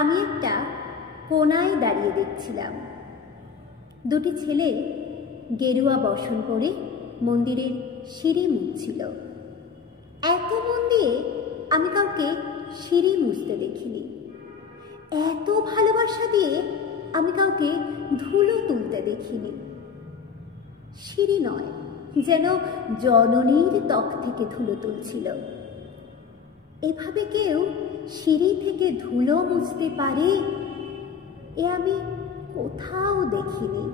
আমি একটা কোনায় দাঁড়িয়ে দেখছিলাম। দুটি ছেলে গেরুয়া বসন পরে মন্দিরের সিঁড়ি মুছছিল। এত মন দিয়ে আমি কাউকে সিঁড়ি মুছতে দেখিনি। এত ভালোবাসা দিয়ে আমি কাউকে ধুলো তুলতে দেখিনি। সিঁড়ি নয়, যেন জননীর ত্বক থেকে ধুলো তুলছিল। এভাবে কেউ সিঁড়ি থেকে ধুলো মুছতে পারে এ আমি কোথাও দেখিনি।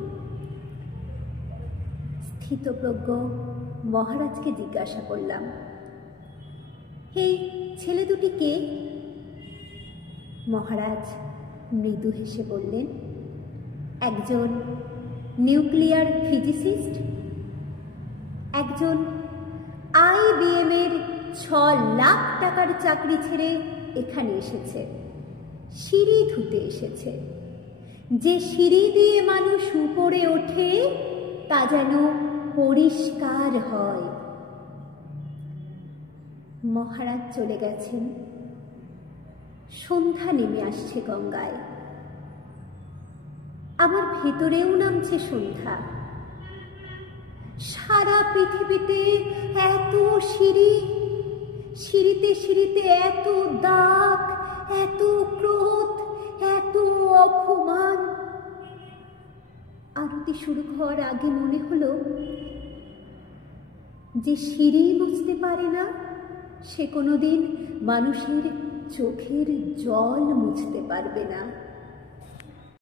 স্থিতপ্রজ্ঞ মহারাজকে জিজ্ঞাসা করলাম, এই ছেলে দুটি কে? মহারাজ মৃদু হেসে বললেন, একজন নিউক্লিয়ার ফিজিসিস্ট, একজন IBM এর 6 লাখ টাকার চাকরি ছেড়ে এখানে এসেছে, সিঁড়ি ধুতে এসেছে। যে সিঁড়ি দিয়ে মানুষ উপরে ওঠে তা যেন পরিষ্কার হয়। মহারাজ চলে গেছেন। সন্ধ্যা নেমে আসছে গঙ্গায়। আমার ভেতরেও নামছে সন্ধ্যা। সারা পৃথিবীতে এত সিঁড়ি, সিঁড়িতে সিঁড়িতে এত দাগ, এত ক্রোধ, এত অপমান। আরতি শুরু হওয়ার আগে মনে হলো, যে সিঁড়ি মুছতে পারে না সে কোনোদিন মানুষের চোখের জল মুছতে পারবে না।